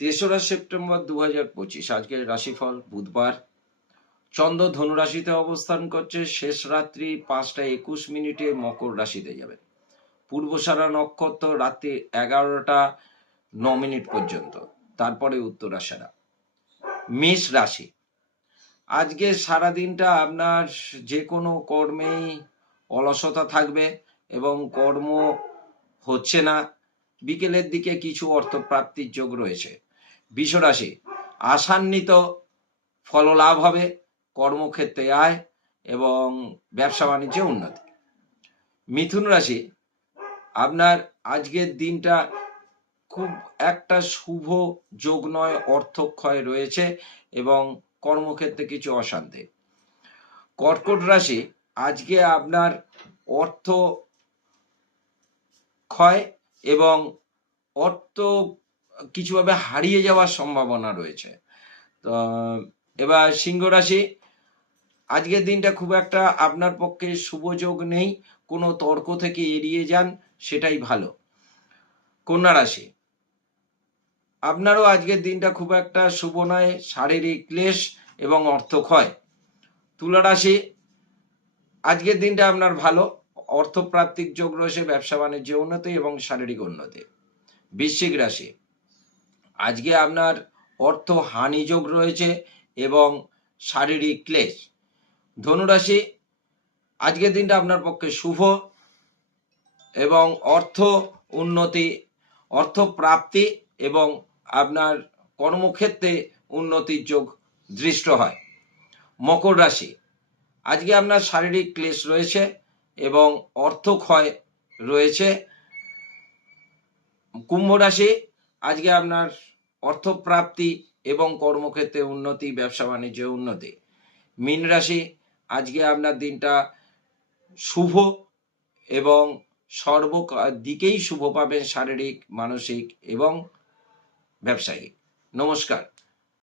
তেসরা সেপ্টেম্বর 2025। আজকের রাশিফল বুধবার। চন্দ্র ধনু রাশিতে অবস্থান করছে, শেষ রাত্রি 5টা 21 মিনিটে মকর রাশিতে যাবে। পূর্বসারা নক্ষত্র রাত্রি 11টা 9 মিনিট পর্যন্ত, তারপরে উত্তরাষাঢ়া। মেষ রাশি, আজকে সারাদিনটা আপনার যে কোনো কর্মেই অলসতা থাকবে এবং কর্ম হচ্ছে না। বিকেলের দিকে কিছু অর্থপ্রাপ্তির যোগ রয়েছে। বৃষ রাশি, আশান্বিত ফললাভ হবে, কর্মক্ষেত্রে আয় এবং ব্যবসা বাণিজ্যে উন্নতি। মিথুন রাশি, আপনার আজকের দিনটা খুব একটা শুভ যোগ নয়, অর্থক্ষয় রয়েছে এবং কর্মক্ষেত্রে কিছু অশান্তি। কর্কট রাশি, আজকে আপনার অর্থ ক্ষয় এবং অর্থ কিছুভাবে হারিয়ে যাওয়ার সম্ভাবনা রয়েছে। তো এবার সিংহ রাশি, আজকের দিনটা খুব একটা আপনার পক্ষে শুভ যোগ নেই, কোনো তর্ক থেকে এড়িয়ে যান, সেটাই ভালো। কন্যা রাশি, আপনারও আজকের দিনটা খুব একটা শুভ নয়, শারীরিক ক্লেশ এবং অর্থক্ষয়। তুলা রাশি, আজকের দিনটা আপনার ভালো, অর্থপ্রাপ্তির যোগ রয়েছে, ব্যবসা বাণিজ্যে উন্নতি এবং শারীরিক উন্নতি। বৃশ্চিক রাশি, আজকে আপনার অর্থ হানি যোগ রয়েছে এবং শারীরিক ক্লেশ। ধনুরাশি, আজকের দিনটা আপনার পক্ষে শুভ এবং অর্থ উন্নতি, অর্থ প্রাপ্তি এবং আপনার কর্মক্ষেত্রে উন্নতির যোগ দৃষ্ট হয়। মকর রাশি, আজকে আপনার শারীরিক ক্লেশ রয়েছে এবং অর্থক্ষয় রয়েছে। কুম্ভ রাশি, আজকে আপনার অর্থপ্রাপ্তি এবং কর্মক্ষেত্রে উন্নতি, ব্যবসা বাণিজ্যে উন্নতি। মীন রাশি, আজকে আপনার দিনটা শুভ এবং দিকেই শুভ পাবেন, শারীরিক, মানসিক এবং ব্যবসায়িক। নমস্কার।